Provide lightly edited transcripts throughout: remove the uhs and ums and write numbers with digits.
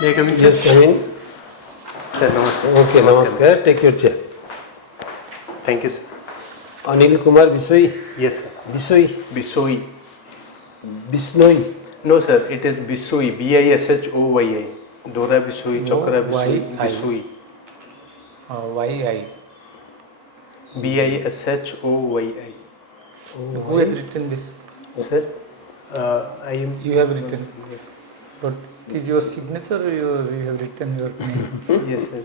May I come in? Yes, come in. Sir, namaskar. Okay, namaskar. Take your chair. Thank you, sir. Anil Kumar Bishoyi. Yes, sir. Bishoyi. Bishoi. Bisnoyi. No, sir. It is Bishoi. Bishoi. Dora Bishoi, Chokra Bishoi, Y-I. Bishoi. YI. Bishoi. Who has written this? Sir, I am. You have written. But it is your signature or you have written your name? Yes, sir.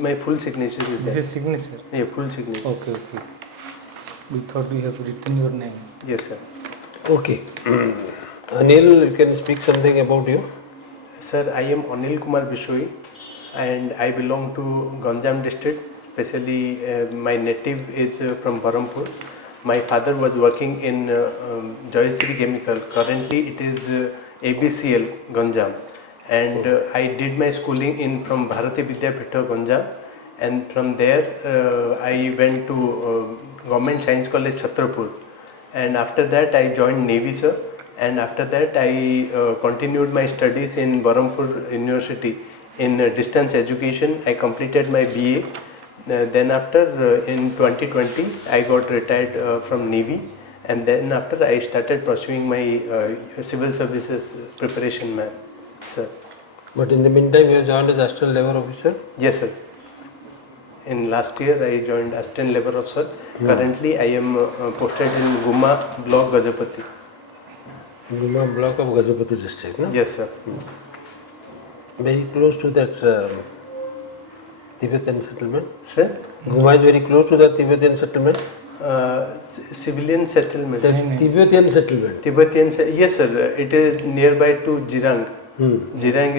My full signature is This there. is signature. Yeah, full signature. Okay. We thought you have written your name. Yes, sir. Okay. Anil, you can speak something about you. Sir, I am Anil Kumar Bishoi and I belong to Ganjam district. Especially, my native is from Barampur. My father was working in Joyasri Chemical. Currently, it is ABCL Ganjam. And I did my schooling in from Bharati Vidyapitha Ganjam. And from there, I went to Government Science College Chhatrapur. And after that, I joined Navy, sir. And after that, I continued my studies in Barampur University in distance education. I completed my BA. Then after, in 2020, I got retired from Navy. And then after, I started pursuing my civil services preparation, ma'am, sir. But in the meantime, you have joined as Assistant Labour Officer? Yes, sir. In last year, I joined Assistant Labour Officer. Currently, I am posted in Guma Block, Gajapati. Guma block of Gajapati district, no? Yes, sir. Very close to that Tibetan settlement. Sir? Guma is very close to the Tibetan settlement. Civilian settlement. The Tibetan settlement. Tibetan, yes, sir. It is nearby to Jirang. Jirang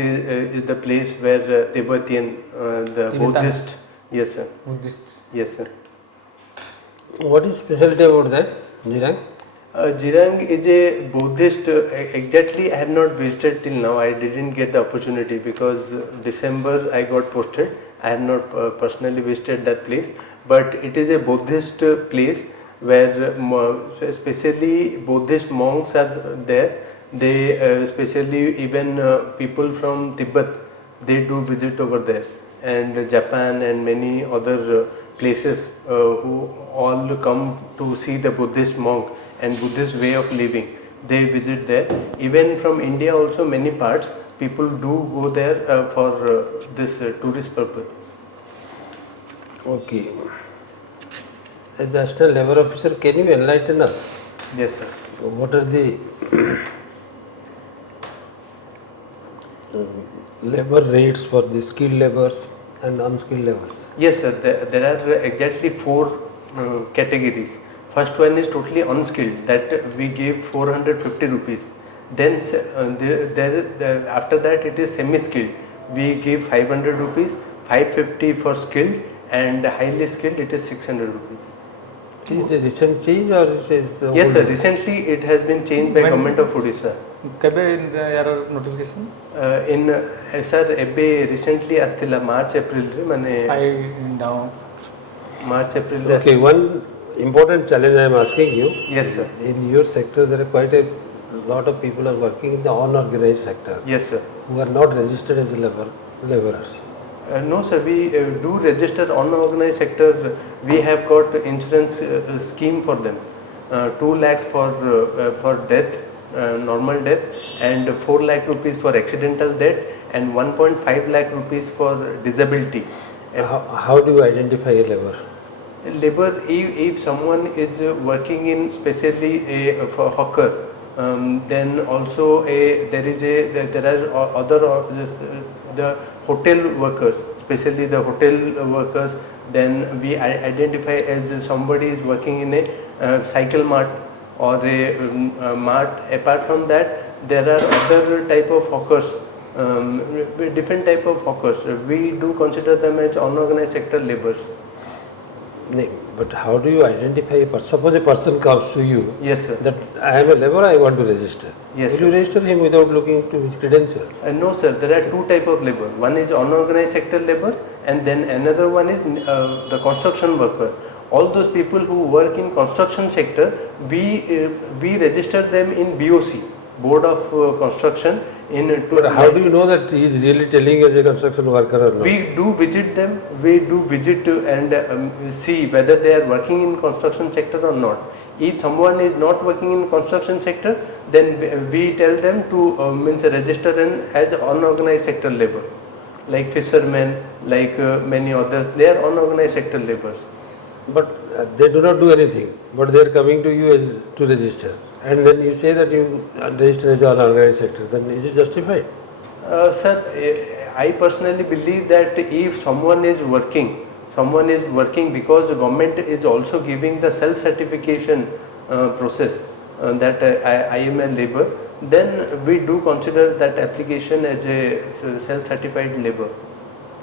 is the place where Tibetan, the Tibetans. Buddhist. Yes, sir. Buddhist. Yes, sir. What is specialty about that, Jirang? Jirang is a Buddhist. Exactly, I have not visited till now. I didn't get the opportunity because December I got posted. I have not personally visited that place. But it is a Buddhist place where especially Buddhist monks are there. They especially even people from Tibet, they do visit over there, and Japan and many other places who all come to see the Buddhist monk and Buddhist way of living. They visit there. Even from India also many parts people do go there for this tourist purpose. Okay. As Assistant Labour Officer, can you enlighten us? Yes, sir. What are the labour rates for the skilled labours and unskilled labours? Yes, sir. There are exactly 4 categories. First one is totally unskilled, that we give 450 rupees. Then after that it is semi-skilled. We give 500 rupees, 550 for skilled, and highly skilled it is 600 rupees. Is it a recent change or is it? Yes, sir. Recently it has been changed by Government of Odisha. Kebe yar notification? In sir, ebe recently astila March April re mane I now. March April re. Okay, one important challenge I am asking you. Yes, sir. In your sector, there are quite a lot of people are working in the unorganized sector. Yes, sir. Who are not registered as labourers. No, sir. We do register unorganized sector. We have got insurance scheme for them. 2 lakhs for death, normal death, and 4 lakh rupees for accidental death, and 1.5 lakh rupees for disability. How do you identify a labour? Labor, if someone is working in specially a for hawker, then also there are other the hotel workers, especially the hotel workers. Then we identify as somebody is working in a cycle mart or a mart. Apart from that, there are other type of hawkers, different type of hawkers. We do consider them as unorganized sector laborers. But how do you identify a person? Suppose a person comes to you. Yes, sir. That I am a labourer, I want to register. Yes, Will you register him without looking to his credentials? No, sir. There are 2 type of labor. One is unorganized sector labor, and then another one is the construction worker. All those people who work in construction sector, we register them in BOC. board of construction in But how do you know that he is really telling as a construction worker or not? We do visit them. We do visit and see whether they are working in construction sector or not. If someone is not working in construction sector, then we tell them to means register in as unorganized sector labor, like fishermen, like many others. They are unorganized sector laborers. But they do not do anything, but they are coming to you as to register. And then you say that you register as an unorganized sector, then is it justified? Sir, I personally believe that if someone is working because the government is also giving the self-certification process that I am a labor, then we do consider that application as a self-certified labor.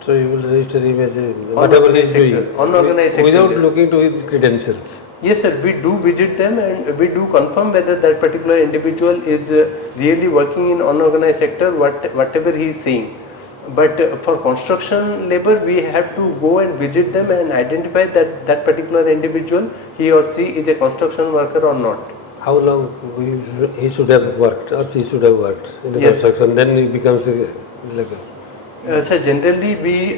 So you will register him as a whatever he is doing, unorganized sector, without looking to his credentials. Yes, sir. We do visit them and we do confirm whether that particular individual is really working in unorganized sector, whatever he is saying. But for construction labor, we have to go and visit them and identify that that particular individual, he or she, is a construction worker or not. How long he should have worked or she should have worked in the construction, then he becomes a labor? Sir, generally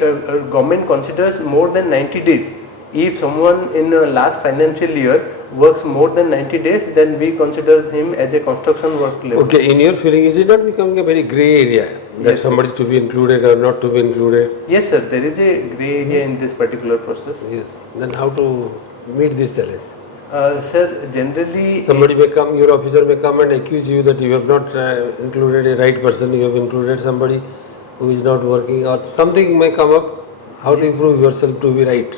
government considers more than 90 days. If someone in last financial year works more than 90 days, then we consider him as a construction work labor. Okay, in your feeling, is it not becoming a very grey area that Yes, somebody to be included or not to be included? Yes, sir. There is a grey area in this particular process. Yes. Then how to meet this challenge? Sir, generally Somebody may come, your officer may come and accuse you that you have not included a right person, you have included somebody who is not working, or something may come up. How to prove yourself to be right?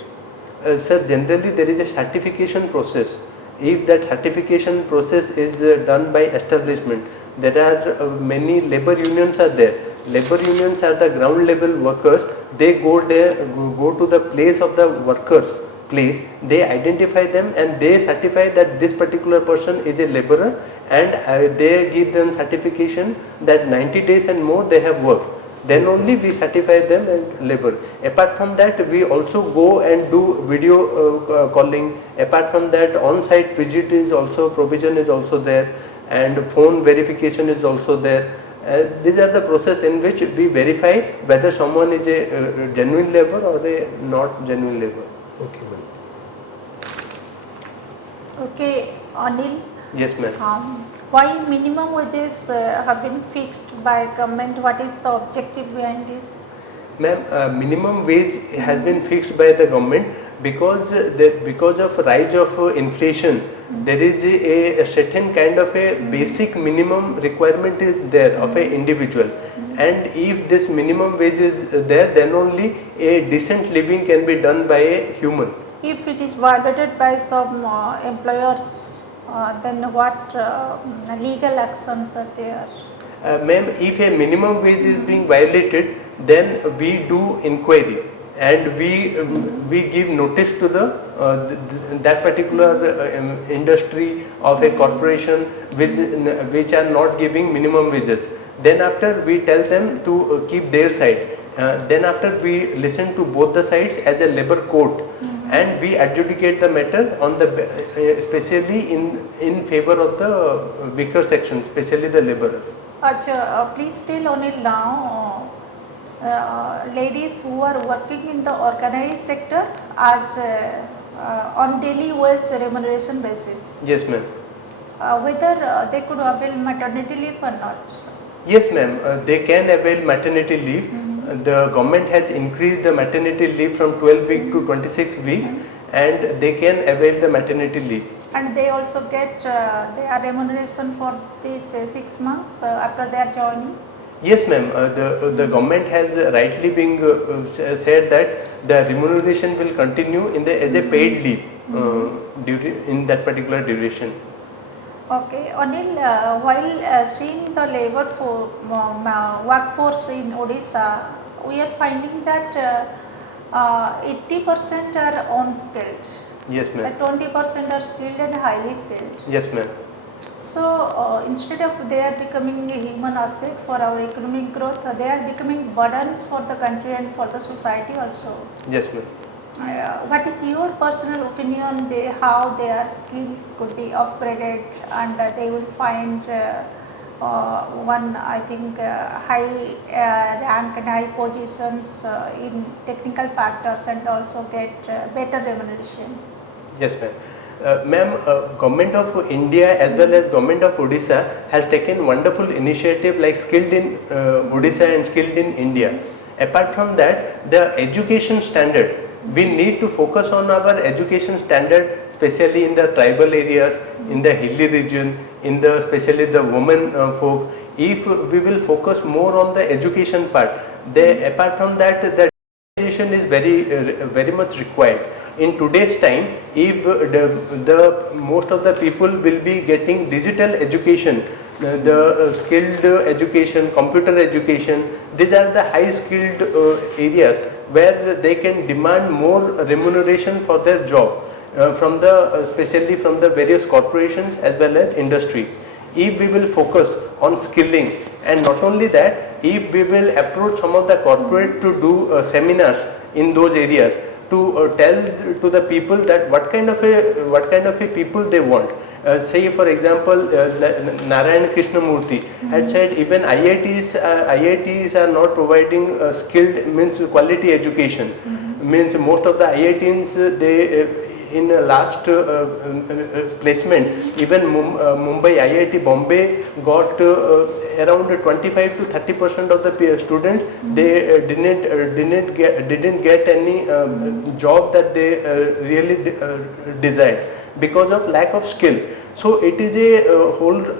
Sir, generally there is a certification process. If that certification process is done by establishment, there are many labor unions are there. Labor unions are the ground level workers. They go to the place of the workers place. They identify them and they certify that this particular person is a laborer, and they give them certification that 90 days and more they have worked. Then only we certify them and labor. Apart from that, we also go and do video calling. Apart from that, on-site visit is also, provision is also there, and phone verification is also there. These are the process in which we verify whether someone is a genuine labor or a not genuine labor. Okay, ma'am. Okay, Anil. Yes, ma'am. Why minimum wages have been fixed by government? What is the objective behind this? Ma'am, minimum wage has been fixed by the government because of rise of inflation. There is a certain kind of a basic minimum requirement is there of an individual, and if this minimum wage is there, then only a decent living can be done by a human. If it is violated by some employers, then what legal actions are there? Ma'am, if a minimum wage is being violated, then we do inquiry and we give notice to that particular industry of a corporation which are not giving minimum wages. Then after we tell them to keep their side. Then after we listen to both the sides as a labor court. And we adjudicate the matter on the especially in favor of the weaker section, especially the laborers. Please tell Anil now, ladies who are working in the organized sector as on daily wage remuneration basis. Yes, ma'am. Whether they could avail maternity leave or not? Yes, ma'am. They can avail maternity leave. The government has increased the maternity leave from 12 weeks to 26 weeks, and they can avail the maternity leave. And they also get their remuneration for these 6 months after their joining? Yes, ma'am. The government has rightly been said that the remuneration will continue as a paid leave in that particular duration. Okay, Anil, while seeing the labor workforce in Odisha, we are finding that 80% are unskilled. Yes, ma'am. 20% are skilled and highly skilled. Yes, ma'am. So instead of they are becoming a human asset for our economic growth, they are becoming burdens for the country and for the society also. Yes, ma'am. What is your personal opinion how their skills could be upgraded and they will find one I think high rank and high positions in technical factors and also get better remuneration. Yes, ma'am. Ma'am, Government of India as well as Government of Odisha has taken wonderful initiative like Skilled in Odisha and Skilled in India. Apart from that, the education standard, we need to focus on our education standard, especially in the tribal areas, in the hilly region, in the especially the women folk. If we will focus more on the education part, apart from that, the education is very much required. In today's time, if the most of the people will be getting digital education, the skilled education, computer education, these are the high skilled areas where they can demand more remuneration for their job from the especially from the various corporations as well as industries. If we will focus on skilling, and not only that, if we will approach some of the corporate to do seminars in those areas, to tell to the people that what kind of a people they want. Say for example, Narayan Krishnamurthy had said even IITs are not providing skilled means quality education. Means most of the IITs they in last placement, even Mumbai IIT Bombay got around 25 to 30% of the students they didn't get any job that they really desired because of lack of skill. So it is a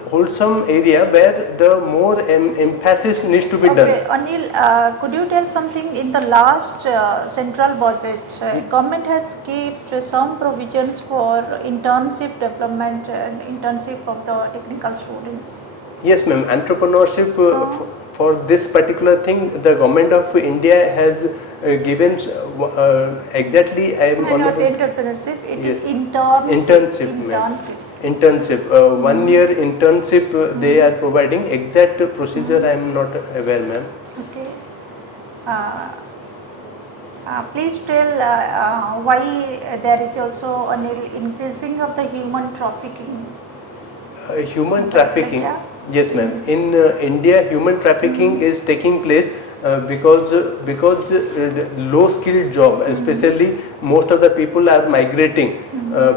wholesome area where the more emphasis needs to be done. Okay, Anil, could you tell something? In the last central budget, government has kept some provisions for internship development and internship of the technical students. Yes, ma'am. Entrepreneurship for this particular thing, the Government of India has given exactly. I am Not entrepreneurship, it is Yes. internship. Ma'am. Internship, 1 year internship they are providing. Exact procedure I am not aware, ma'am. Okay. Please tell why there is also an increasing of the human trafficking. Human trafficking. Yeah. Yes, ma'am. In India, human trafficking is taking place because low skilled job, especially most of the people are migrating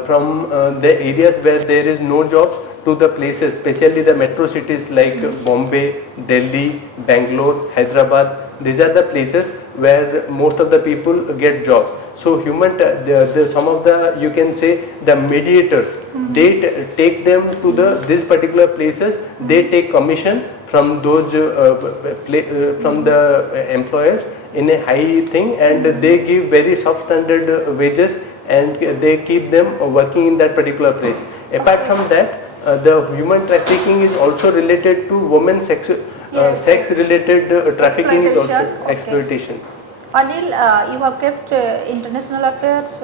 from the areas where there is no jobs to the places, especially the metro cities like Bombay, Delhi, Bangalore, Hyderabad. These are the places where most of the people get jobs. So some of the, you can say, the mediators, they take them to these particular places. They take commission from those from the employers in a high thing, and they give very substandard wages, and they keep them working in that particular place. Apart from that, the human trafficking is also related to women sex related trafficking is also exploitation. Anil, you have kept international affairs,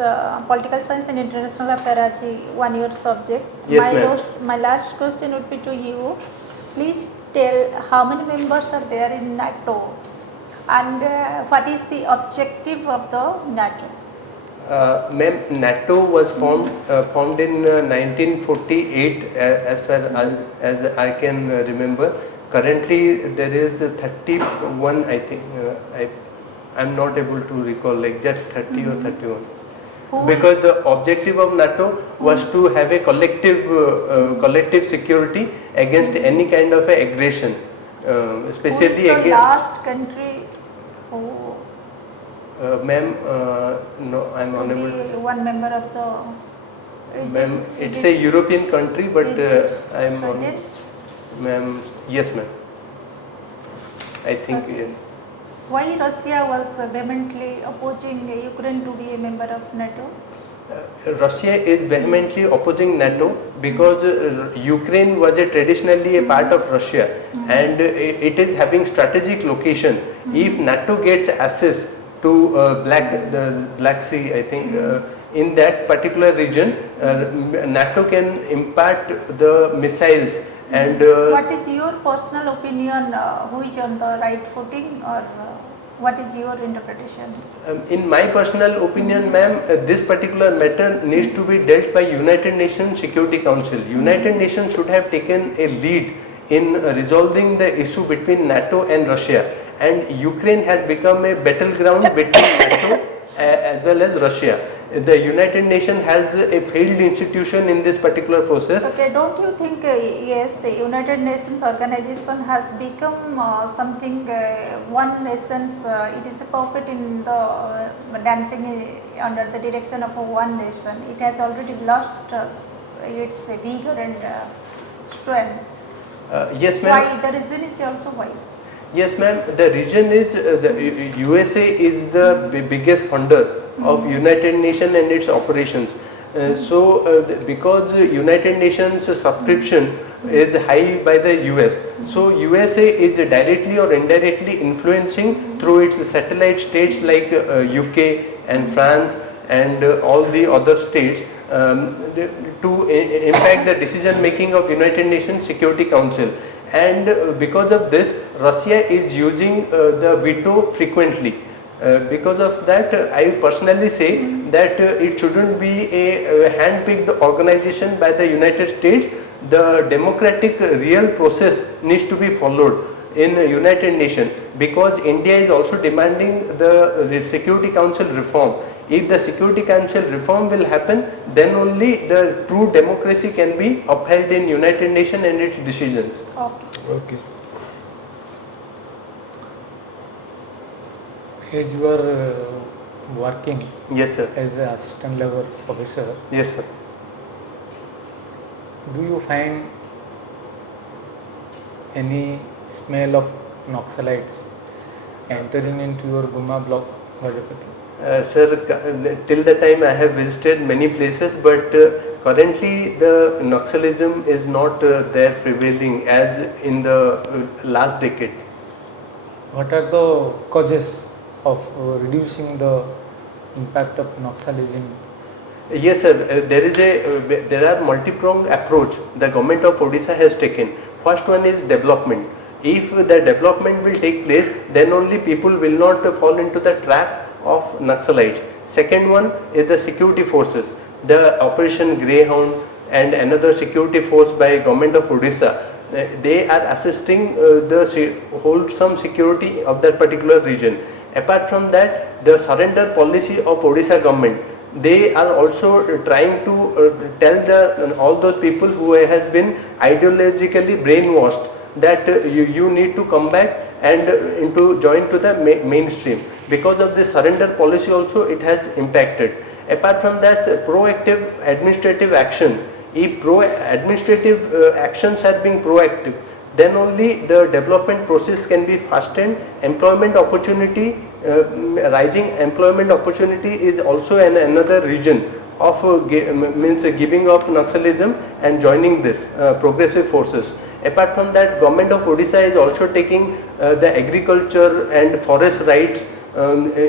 political science and international affairs as a one-year subject. Yes, ma'am. My last question would be to you. Please tell how many members are there in NATO and what is the objective of the NATO? Ma'am, NATO was formed in 1948 as far as I can remember. Currently there is 31, I think. I'm not able to recall exact 30 or 31. Because the objective of NATO was to have a collective security against any kind of aggression, especially Who is the against. last country who Ma'am, no, I'm unable to. one member of the. Ma'am, it's a European country, but I'm on. Sweden? Ma'am, yes, ma'am. I think. Okay. Yeah. Why Russia was vehemently opposing Ukraine to be a member of NATO? Russia is vehemently opposing NATO because Ukraine was traditionally a part of Russia, and it is having strategic location. If NATO gets access to the Black Sea, I think in that particular region, NATO can impart the missiles. And what is your personal opinion? Who is on the right footing, or what is your interpretation? In my personal opinion, ma'am, this particular matter needs to be dealt by United Nations Security Council. United Nations should have taken a lead in resolving the issue between NATO and Russia, and Ukraine has become a battleground between NATO as well as Russia. The United Nations has a failed institution in this particular process. Okay, don't you think yes, United Nations organization has become something one nation's it is a puppet in the dancing under the direction of one nation. It has already lost its vigor and strength. Yes, ma'am. Why? The reason is also why. Yes, ma'am. The reason is the USA is the biggest funder of United Nations and its operations. Because United Nations subscription is high by the US, so USA is directly or indirectly influencing through its satellite states like UK and France and all the other states to impact the decision making of United Nations Security Council. And because of this, Russia is using the veto frequently. Because of that, I personally say that it shouldn't be a hand-picked organization by the United States. The democratic real process needs to be followed in United Nations, because India is also demanding the Security Council reform. If the Security Council reform will happen, then only the true democracy can be upheld in United Nations and its decisions. Okay. As you are working Yes, sir. as an assistant level officer, Yes, sir. do you find any smell of Naxalites entering into your Guma block, Gajapati? Sir, till the time I have visited many places, but currently the Naxalism is not there prevailing as in the last decade. What are the causes of reducing the impact of Naxalism? Yes, sir. There are multi-pronged approach the government of Odisha has taken. First one is development. If the development will take place, then only people will not fall into the trap of Naxalites. Second one is the security forces. The Operation Greyhound and another security force by government of Odisha. They are assisting the wholesome security of that particular region. Apart from that, the surrender policy of Odisha government, they are also trying to tell all those people who has been ideologically brainwashed that you need to come back and join to the mainstream. Because of this surrender policy also, it has impacted. Apart from that, proactive administrative action. If administrative actions are being proactive, then only the development process can be fastened. Employment opportunity, rising employment opportunity is also another region of giving up Naxalism and joining this progressive forces. Apart from that, government of Odisha is also taking the agriculture and forest rights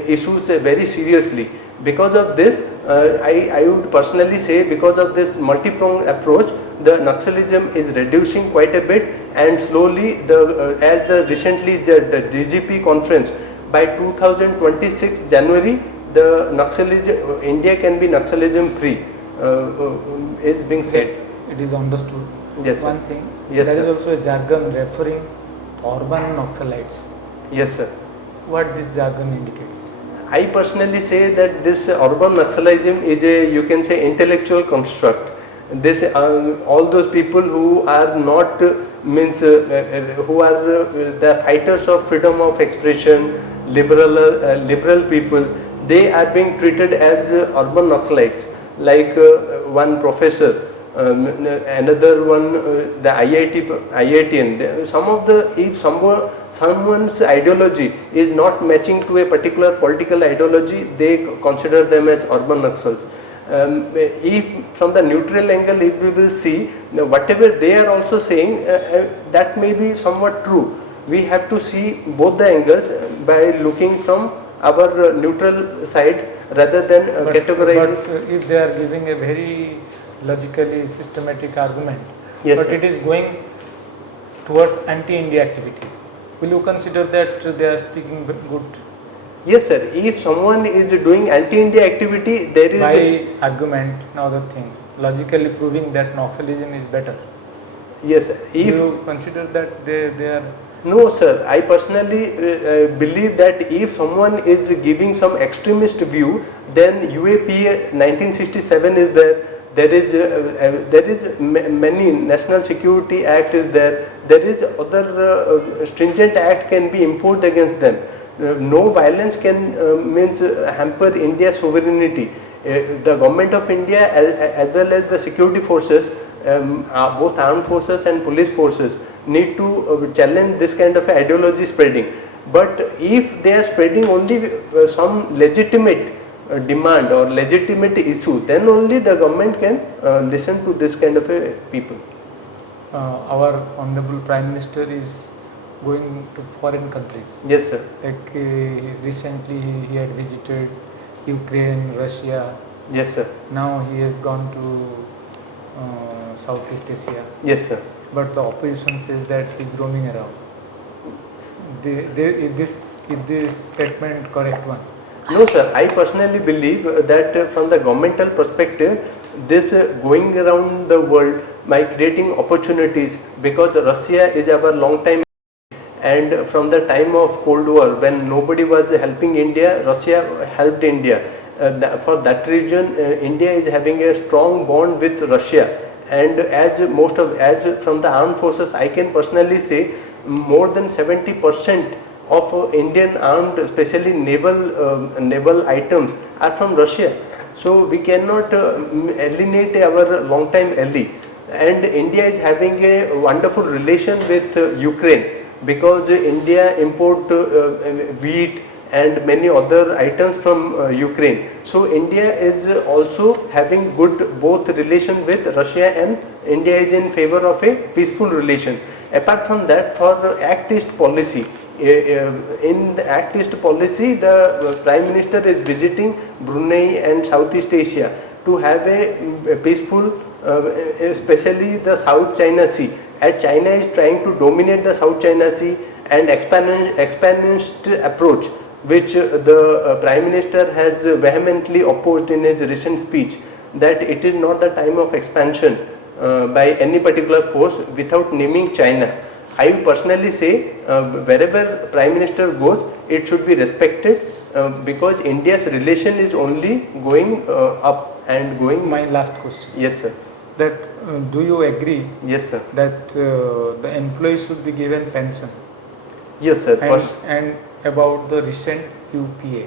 issues very seriously. Because of this, I would personally say, because of this multi-pronged approach, the Naxalism is reducing quite a bit, and slowly recently the DGP conference, by 2026 January, the Naxalism, India can be Naxalism free, is being said. It is understood. Yes, One sir. thing, Yes, there is sir. also a jargon referring urban Naxalites. Yes, sir. What this jargon indicates? I personally say that this urban Naxalism is a, you can say, intellectual construct. This all those people who are not who are the fighters of freedom of expression, liberal people, they are being treated as urban Naxalites. Like one professor, another one, the IITian. Some of the, if someone's ideology is not matching to a particular political ideology, they consider them as urban Naxals. If from the neutral angle, if we will see, whatever they are also saying, that may be somewhat true. We have to see both the angles by looking from our neutral side rather than categorizing. But if they are giving a very logically systematic argument, Yes, but sir. it is going towards anti-India activities, will you consider that they are speaking good? Yes, sir. If someone is doing anti-India activity, there is By argument and other things, logically proving that Naxalism is better. Yes, Do if you consider that they are no, sir. I personally believe that if someone is giving some extremist view, then UAPA 1967 is there. There is many National Security Act is there. There is other stringent act can be imposed against them. No violence can means hamper India's sovereignty. The government of India as well as the security forces, both armed forces and police forces, need to challenge this kind of ideology spreading. But if they are spreading only some legitimate demand or legitimate issue, then only the government can listen to this kind of people. our honorable Prime Minister is going to foreign countries? Yes, sir. Like recently he had visited Ukraine, Russia. Yes, sir. Now he has gone to Southeast Asia. Yes, sir. But the opposition says that he's roaming around. Is this statement correct one? No, sir. I personally believe that from the governmental perspective, this going around the world by creating opportunities, because Russia is our long time, and from the time of Cold War when nobody was helping India, Russia helped India. For that reason, India is having a strong bond with Russia. And as from the armed forces, I can personally say more than 70% of Indian armed, especially naval items, are from Russia. So we cannot alienate our long time ally. And India is having a wonderful relation with Ukraine, because India import wheat and many other items from Ukraine. So India is also having good both relation with Russia, and India is in favor of a peaceful relation. Apart from that, for Act East policy, in the Act East policy, the Prime Minister is visiting Brunei and Southeast Asia to have a peaceful, especially the South China Sea, as China is trying to dominate the South China Sea, and expansionist approach, which the Prime Minister has vehemently opposed in his recent speech, that it is not the time of expansion by any particular force without naming China. I personally say wherever Prime Minister goes, it should be respected, because India's relation is only going up and going. My last question. Yes, sir. That do you agree? Yes, sir. That the employees should be given pension? Yes, sir. And about the recent UPA.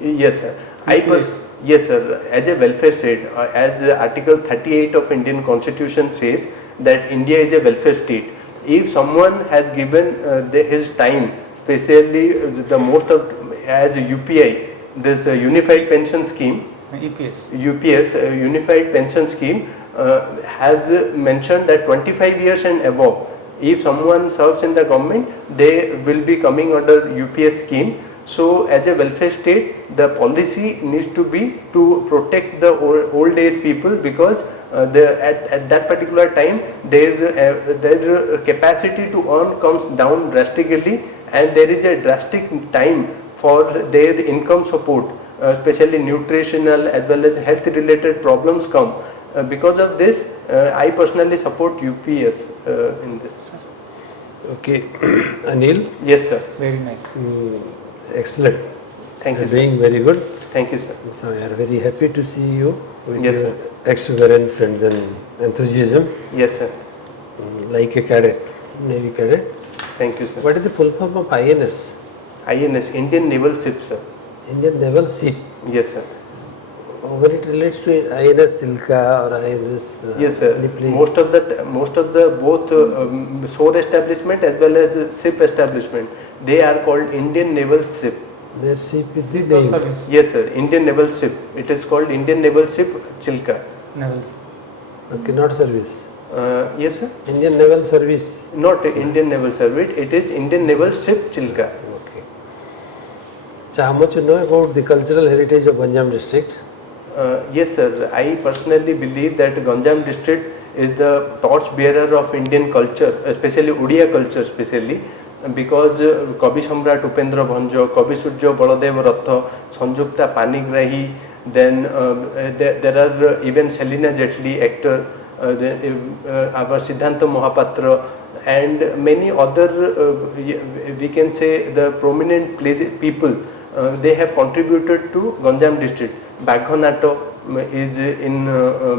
Yes, sir. UPS. Yes, sir. As a welfare state, as Article 38 of Indian Constitution says that India is a welfare state. If someone has given his time, especially the most of as UPI, this Unified Pension Scheme, UPS, Unified Pension Scheme has mentioned that 25 years and above, if someone serves in the government, they will be coming under UPS scheme. So as a welfare state, the policy needs to be to protect the old age people, because at that particular time their capacity to earn comes down drastically, and there is a drastic time for their income support, especially nutritional as well as health related problems come. Because of this, I personally support UPS in this. Okay, Anil. Yes, sir. very nice. Excellent. Thank you, sir. Doing very good. Thank you, sir. So we are very happy to see you with Yes, your sir. exuberance and then enthusiasm, Yes, sir. like a cadet, Navy cadet. Thank you, sir. What is the full form of INS? INS, Indian Naval Ship, sir. Indian Naval Ship. Yes, sir. When it relates to INS Silka or INS Yes, sir. any place? Most of the both shore establishment as well as ship establishment, they are called Indian Naval Ship. Their ship is the Naval name. service. Yes, sir. Indian Naval Ship. It is called Indian Naval Ship Chilka. Navals. Okay, not service. Yes, sir. Indian Naval Service. Not Indian Naval Service. It is Indian Naval Ship Chilka. Okay. So how much you know about the cultural heritage of Ganjam district? Yes, sir. I personally believe that Ganjam district is the torch bearer of Indian culture, especially Odia culture, especially because Kavi Samrat Upendra Bhanjo, Kavi Surjo Baladev Ratha, Sanjukta Panigrahi, then there are even Selina Jetli, actor, our Siddhanta Mahapatra, and many other, we can say the prominent people, they have contributed to Ganjam district. Baghanato is in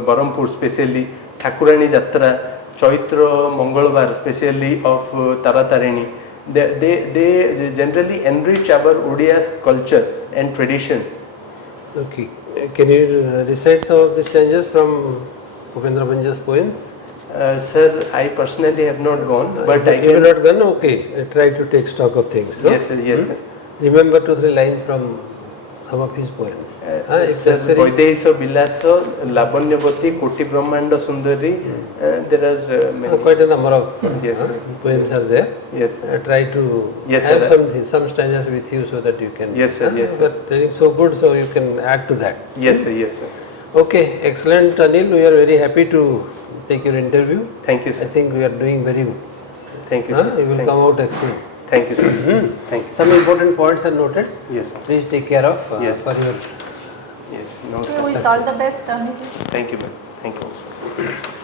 Barampur, specially Thakurani Jatra, Chaitra Mangalbar, especially of Taratarini. They generally enrich our Odia culture and tradition. Okay. Can you recite some of the stanzas from Upendra Banja's poems? Sir, I personally have not gone, but I You have can. not gone? Okay. Try to take stock of things. No? Yes, sir. Yes, sir. Remember 2-3 lines from some of his poems. If Sir, necessary. Vaidesha Bilaso, Labanyavati, Koti Brahmanda Sundari, there are many. Quite a number of Yes, sir. poems are there. Yes, sir. Try to Yes, have sir. some stanzas with you so that you can. Yes, sir. Yes, sir. But it is so good, so you can add to that. Yes, sir. Yes, sir. Okay, excellent, Anil. We are very happy to take your interview. Thank you, I sir. think we are doing very good. Thank you, sir. You will Thank come out excellent. Thank you, sir. Thank you. Some important points are noted. Yes, sir. Please take care of Yes. for your. Yes. Okay, No, wish all the best, Anil. thank you, ma'am. Thank you.